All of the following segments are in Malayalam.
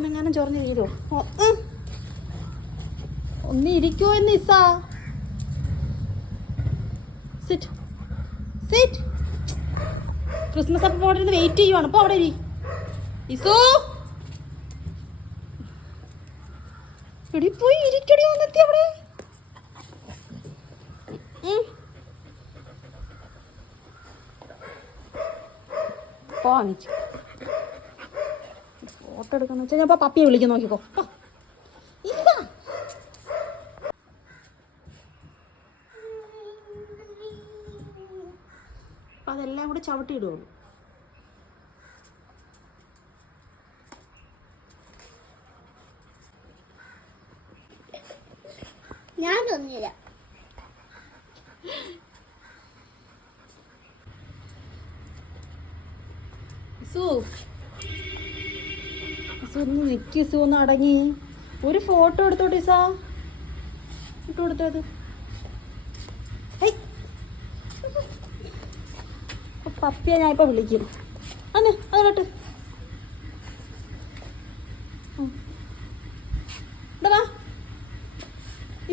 എന്നെങ്ങാനും ചൊറഞ്ഞ് തീരുമോ. ഒന്ന് ഇരിക്കുമോ എന്ന് ഇസാ സിറ്റ് സിറ്റ് ക്രിസ്മസ് അപ്പം അവിടെ ഇരുന്ന് വെയിറ്റ് ചെയ്യുവാണ്. അപ്പോൾ അവിടെ ഇരി. ഇസു എടി പോയി ഇരിക്കടി വന്നെത്തി അവിടെ. പോവാ ഫോട്ടോ എടുക്കാന്ന് വെച്ചാൽ ഞാൻ പപ്പിയെ വിളിക്കാൻ നോക്കിക്കോ. ഇസ. അതെല്ലാം കൂടെ ചവിട്ടി ഇടുള്ളൂ ഞാൻ തോന്നിയില്ല ഇസു ഒന്ന് ഇസു ഒന്ന് അടങ്ങി. ഒരു ഫോട്ടോ എടുത്തോട്ടെ സാ ഇട്ട് കൊടുത്തത് പപ്പിയെ ഞാൻ ഇപ്പൊ വിളിക്കും. അന്ന് അതിലോട്ട് വാ.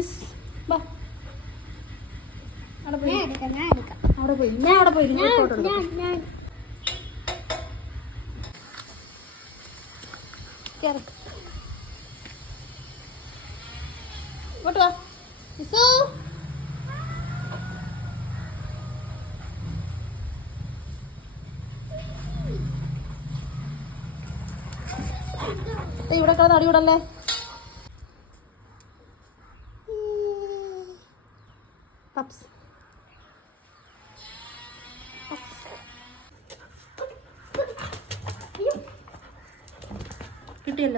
ഇസ് വാ. അവിടെ പോയി. ഞാൻ അവിടെ പോയി. ഞാൻ അവിടെ പോയി. കേറ് ഇങ്ങോട്ട് വാ. ഇസു. ഇവിടെ കിടന്ന് അടികൂടല്ലേ പപ്സ്. Gabriela.